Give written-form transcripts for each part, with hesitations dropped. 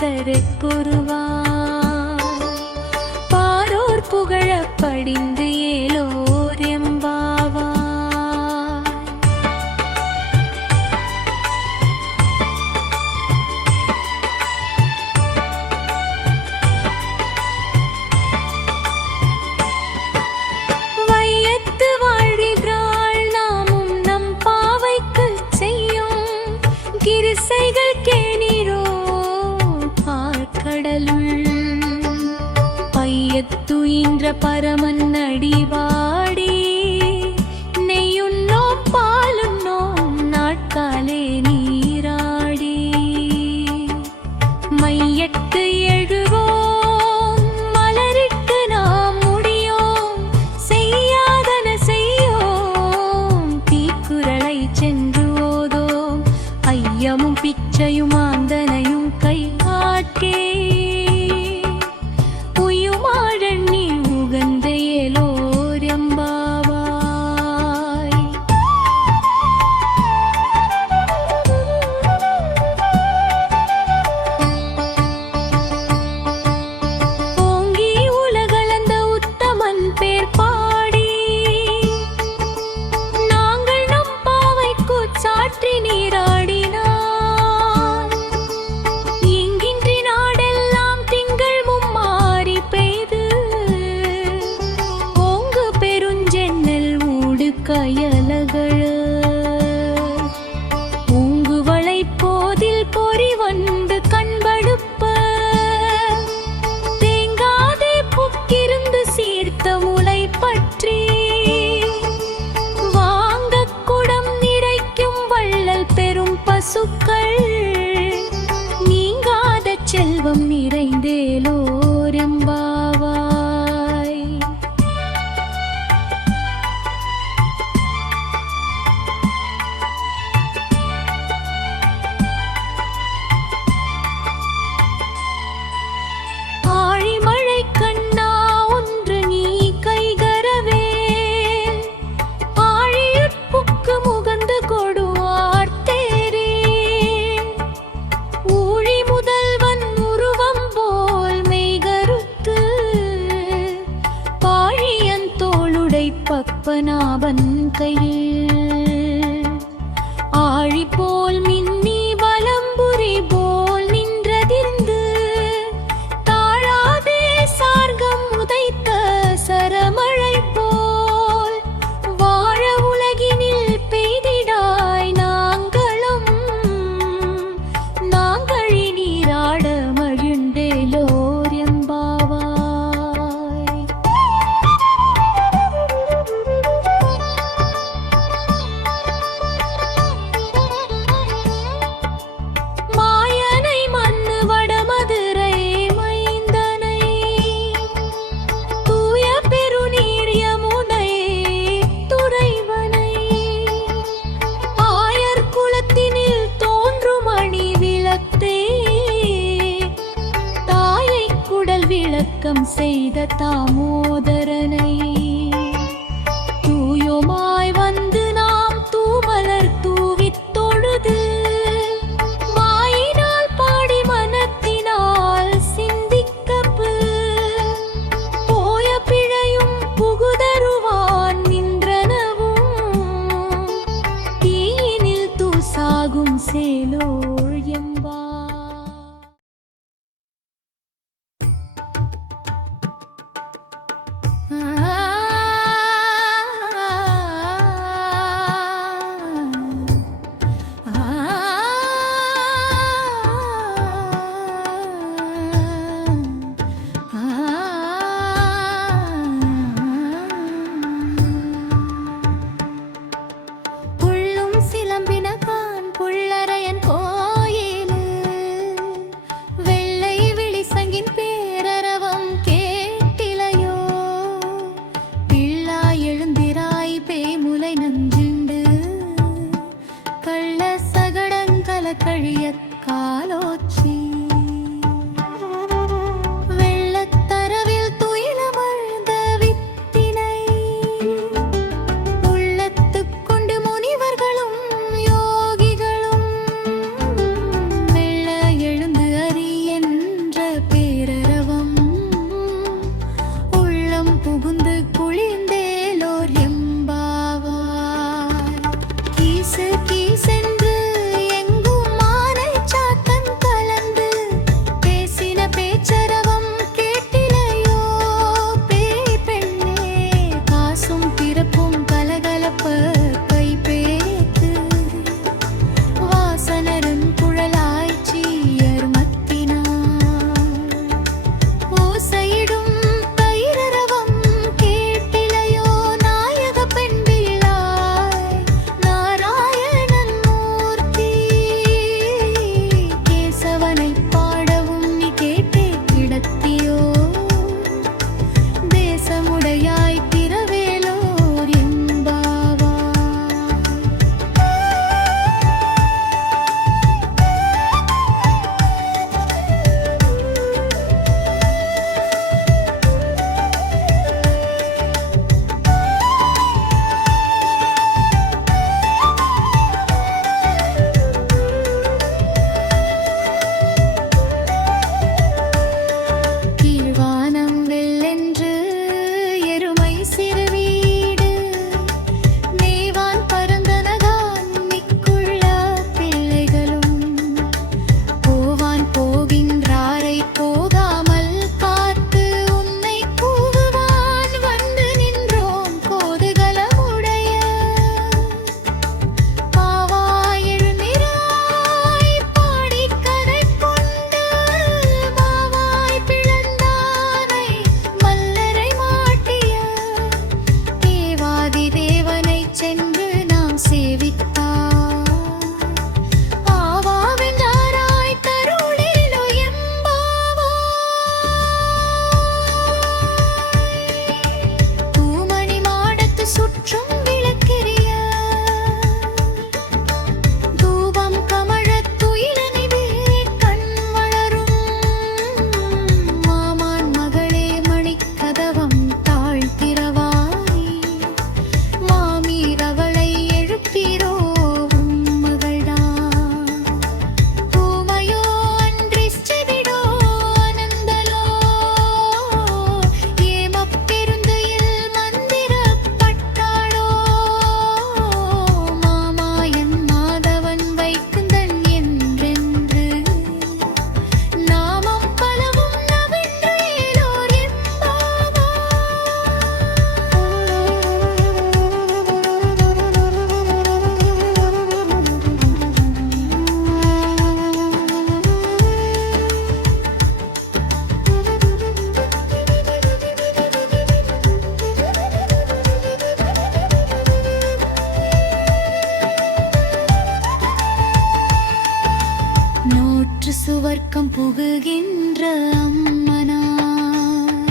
தரக்குருவாய் பாரோர் புகழ படிந்து ஏலோர் எம்பாவாய். வையத்து வாழ்கிறாள் நாமும் நம் பாவைக்கு செய்யும் கிரிசைகள் கேணிரோ கடலுள் பையத்துயின்ற பரமன் அடிவாடி நெய்யுண்ணோம் பாலுண்ணோம் நாட்காலே நீராடி மையத்து எழுவோம் மலரிட்டு நாம் முடியோம் செய்யாதன செய்யோம் தீக்குறளை சென்று ஓதோம் ஐயமும் பிச்சையும் ஆந்தனையும் கை காட்டே உயுமாழண்ணி உகந்த ஏலோர் எம்பாவாய். ஓங்கி உலகளந்த உத்தமன் பேர் பாடி நாங்கள் நம் பாவைக்கு சாற்றி நீராடினார். கயலகள ஊங்குவளை போதில் பொறி வந்து கண்படுப்ப தேங்காதே புக்கிருந்து சீர்த்த முளை பற்றி வாங்க குடம் நிறைக்கும் வள்ளல் பெரும் பசுக்கள் நீங்காத செல்வம் நிறைந்தேலோர் எம்பாவாய். பத்மநாபன் கையில் ஆழி போல் மின்னி வலம்புரி போல் நின்றதிர்ந்து தாழாதே சார்கம் உதைத்த சரமழை போல் வாழ உலகினில் பெய்திடாய் நாங்களும் நாங்களி நீராட மகிழ்ந்தேலோர் எம்பாவாய். விளக்கம் செய்த தாமோதரனை தூயோமாய் வந்து நாம் தூமலர் தூவித் தொழுது வாயினால் பாடி மனத்தினால் சிந்திக்கப்பு போய பிழையும் புகுதருவான் நின்றனவும் தீயினில் தூசாகும் சேலோர் எம்பா. Ah சுவர்க்கம் புகுகின்ற அம்மனாய்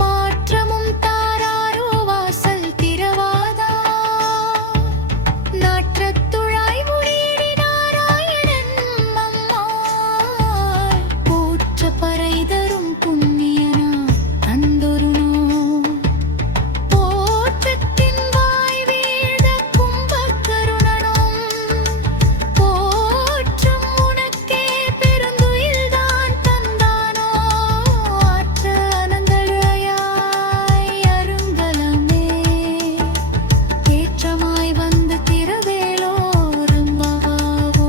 மாற்றமும் தாராரோ வாசல் திறவாதா நாற்றத்துழாய் முடியடி நாராயணன் அம்மாள் போற்ற பறை தரும் புண்ணியனா தந்தொரு போற்றத்தின் வாய் வீழ்ந்த கும்பகருணனும் போற்றும் உனக்கே பெருந்துயில்தான் தந்தானோ ஆற்ற அனந்தழையாய் அருங்கலமே ஏற்றமாய் வந்து திரவேலோரும் வாவோ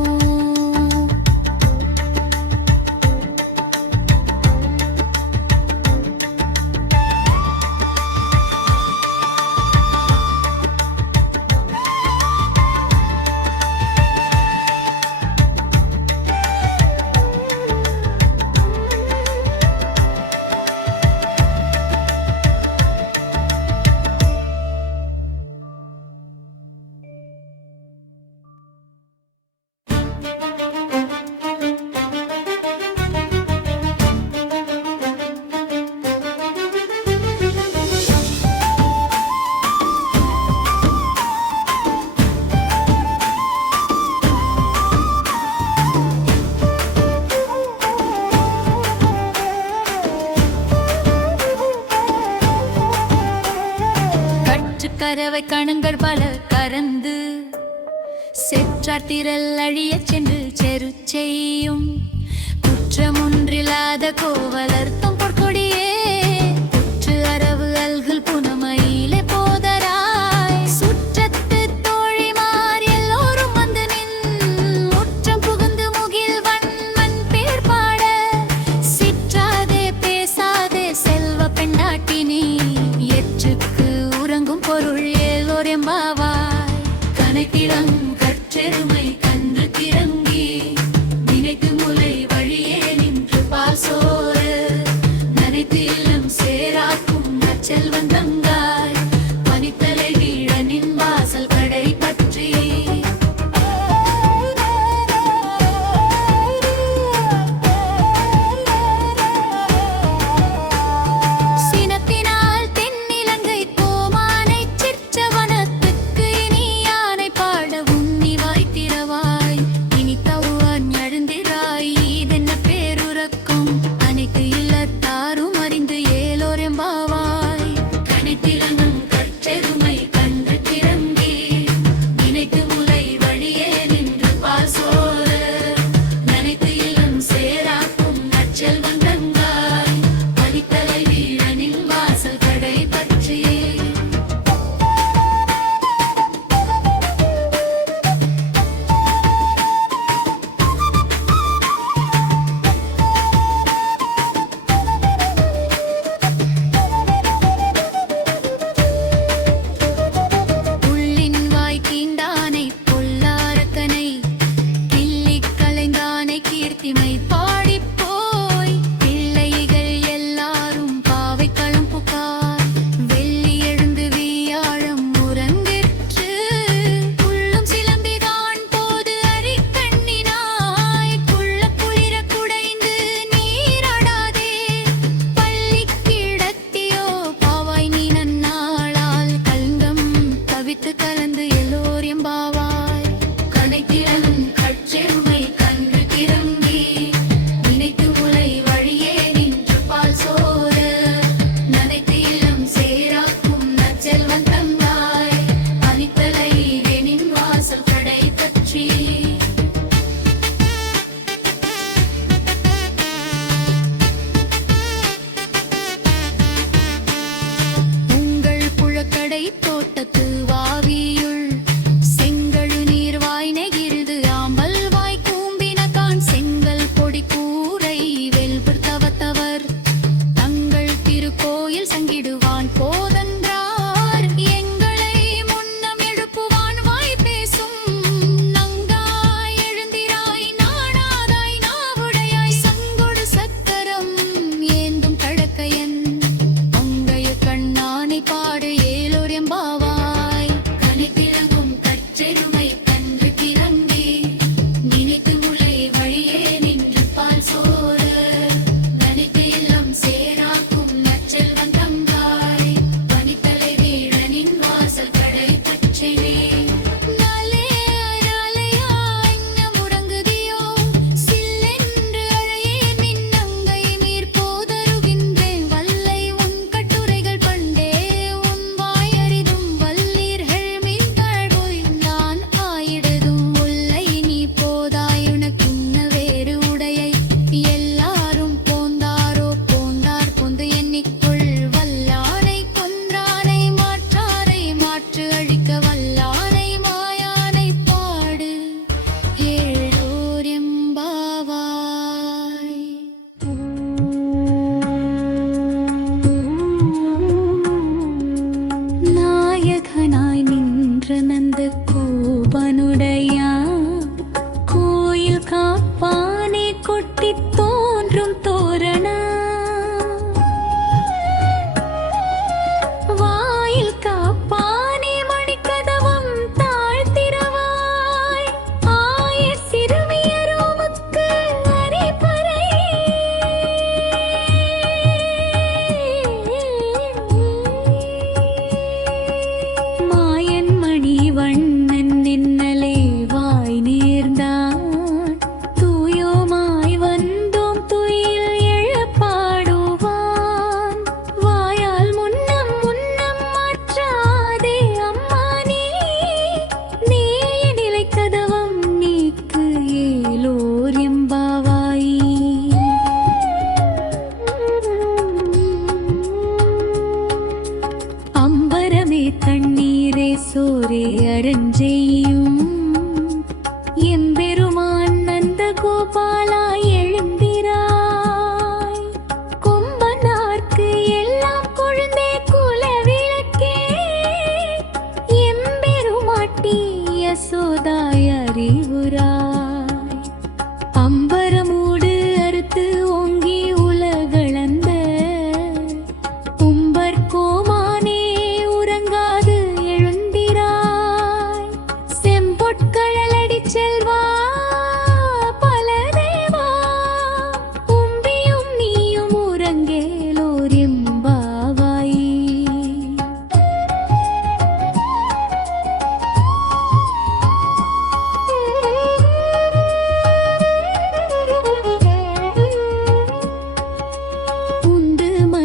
கரவை கணங்கள் பல கறந்து செற்றார் திரள் அழியச் சென்று செரு செய்யும் குற்றமொன்றில்லாத கோவலர்த்தம் பொற்கொடியே புற்று அரவு அல்குல் புனமையிலே போதராய் சுற்றத்து தோழிமார் எல்லோரும் வந்து நின் முற்றம் புகுந்து முகில் வன்மன் பேர் பாட சிற்றாதே பேசாதே செல்வ பெண்டாட்டினி எற்றுக்கு உறங்கும் பொருள் எல்லோர் எம்பாவாய் கனைத்திளங் கற்றெருமை கன்று கிறங்கி நினைத்து முலை வழியே நின்று பால் சோறு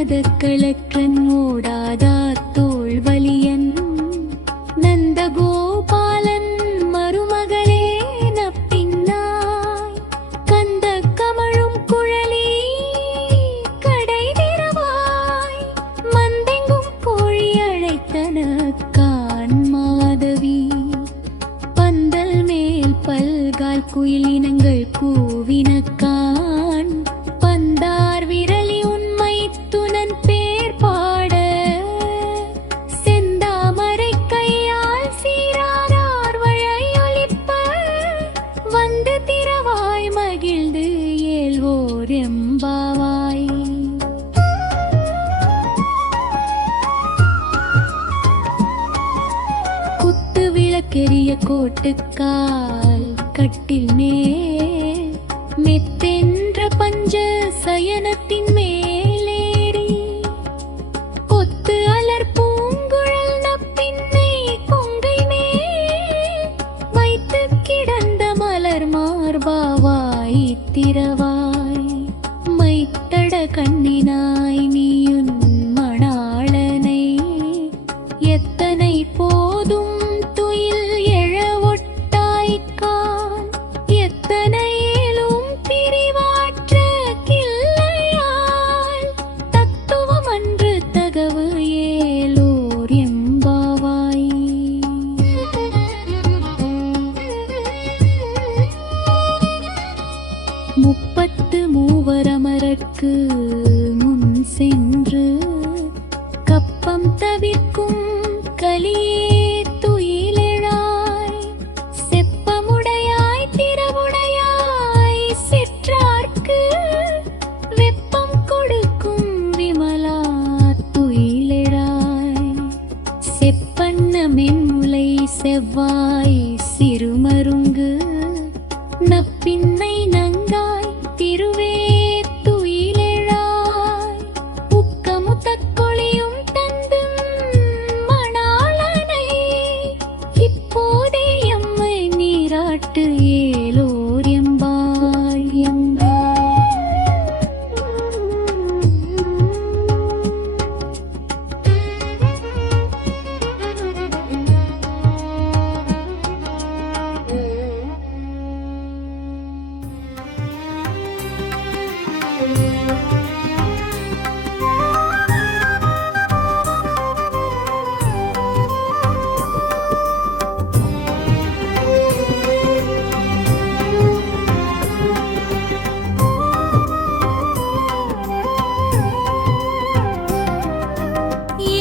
கலற்றன் ஓடாதா தோல்வலியன் நந்தகோபாலன் மருமகளே நப்பின்னாய் கந்த கமழும் குழலி கடை திறவாய் மந்தெங்கும் கோழி அழைத்தன கான் மாதவி பந்தல் மேல் பல்கால் குயில் இனங்கள் கூவினக்கான் பந்தார் விரலி உண்மை துணன் பேர் பாட செந்தாமரை கையால் சீரானார் வழையொலிப்ப வந்து திறவாய் மகிழ்ந்து ஏழ்வோர் எம்பாவாய். குத்து விளக்கெரிய கோட்டுக்கால் கட்டில் மேல் மெத்தென்ற பஞ்ச சயனத்தின் மேலேறி கொத்து அலர் பூங்குழல் நப்பின்னை கொங்கை மேல் வைத்து கிடந்த மலர் மார்பாவாய் திறவாய் மைத்தட கண்ணினாய் நீயுன் மணாளனை எத்தனை போதும் துயில் எழ ஒட்டாய்க்கான் எத்தனையிலும் பிரிவாற்ற கில்லையால் தத்துவம் அன்று தகவு ஏலோர் எம்பாவாய். முப்பத்து மூவரமரர்க்கு முன் சென்று கப்பம் தவிர்க்கும் கலியே துயிலெழாய் செப்பமுடையாய் திறவுடையாய் சிற்றார்க்கு வெப்பம் கொடுக்கும் விமலா துயிலெழாய் செப்பண்ண மென்முலை செவ்வாய் சிறுமருங்கு நப்பின்னை நங்காய் திருவே துயிலெழாய் உக்கமுத்தக்கொழியும் தந்தும் மணாளனை இப்போதே எம்மை நீராட்டு ஏலோர் எம்பாய் எம்பாய்.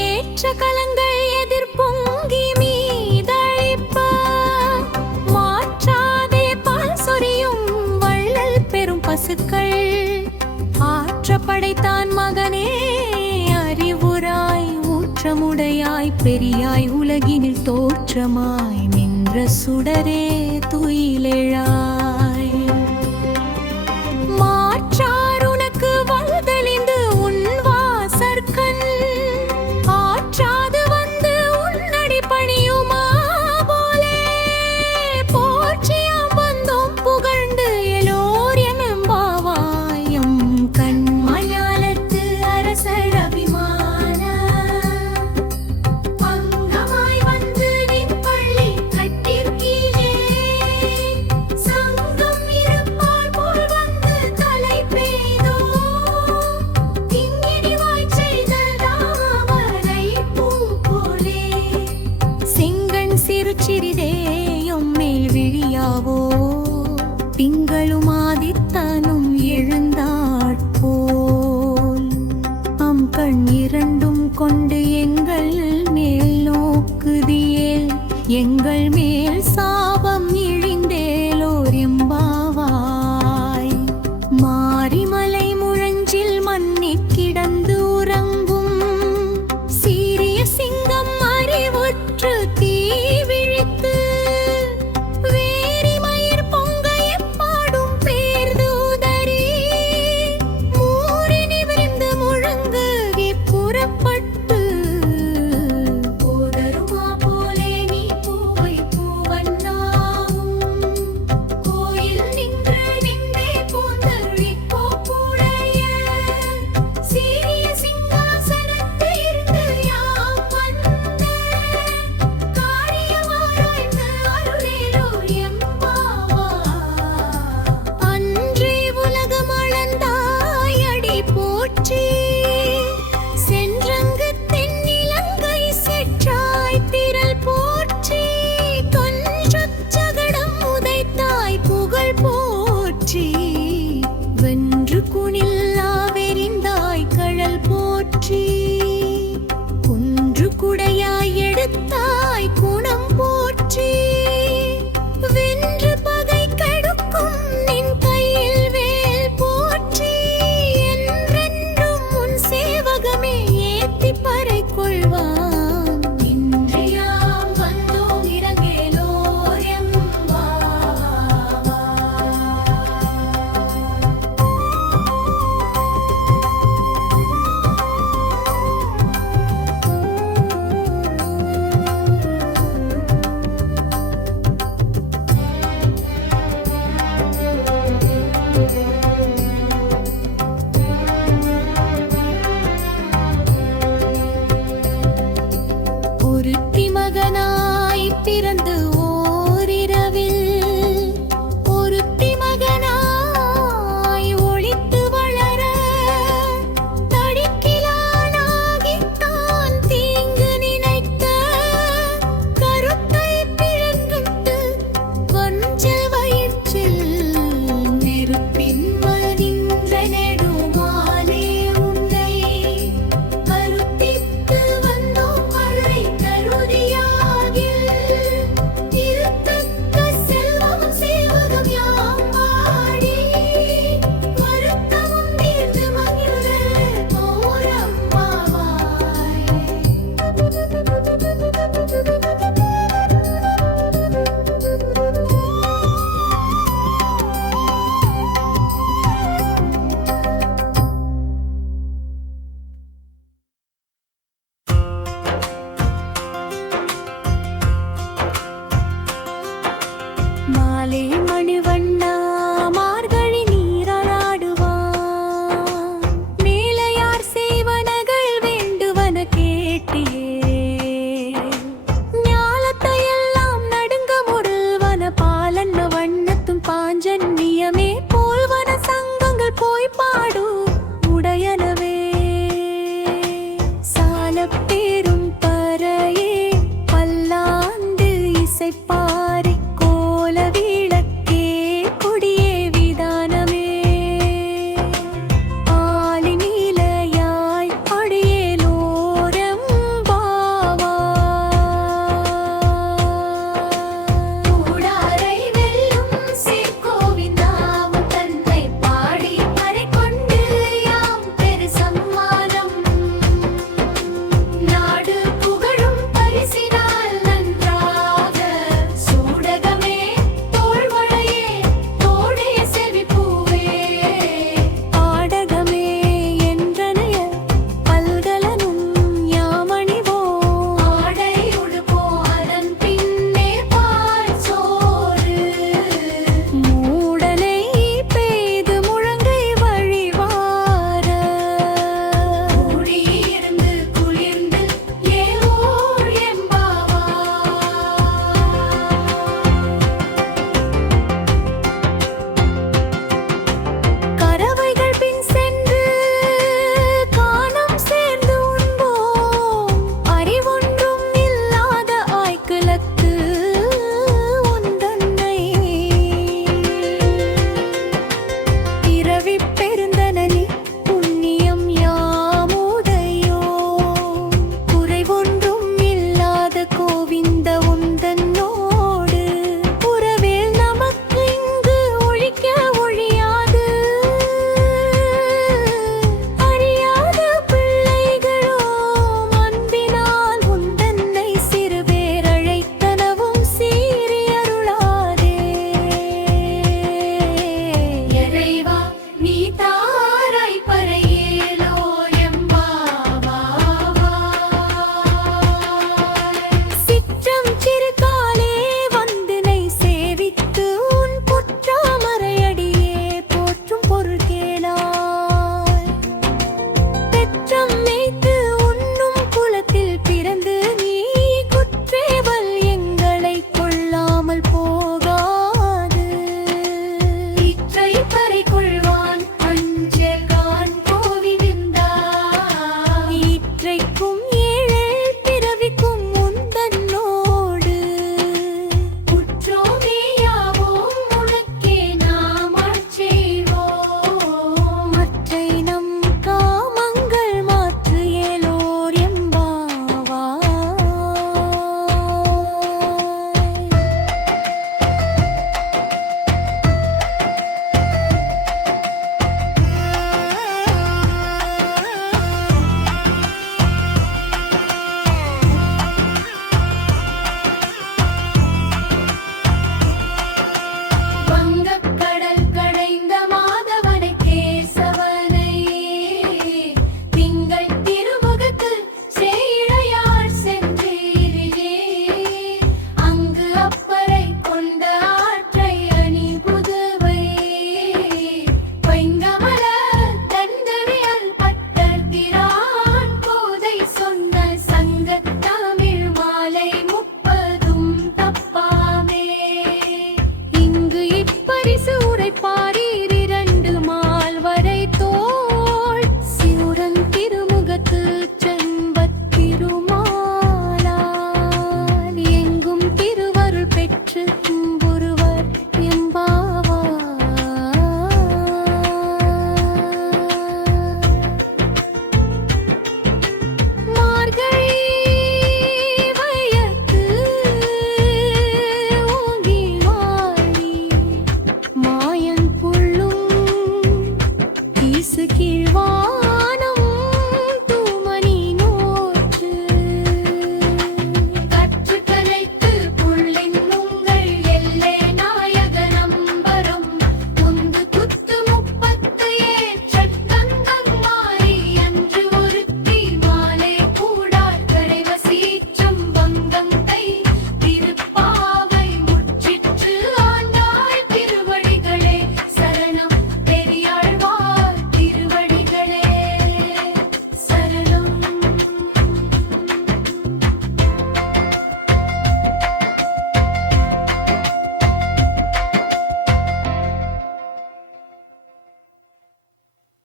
ஏற்ற கலங்கள் எதிர்பொங்கி மீதழிப்ப மாற்றாதே பால் சொரியும் வள்ளல் பெரும் பசுக்கள் ஆற்ற படைத்தான் மகனே அறிவுராய் ஊற்றமுடையாய் பெரியாய் உலகினில் தோற்றமாய் நின்ற சுடரே துயிலெழாய்.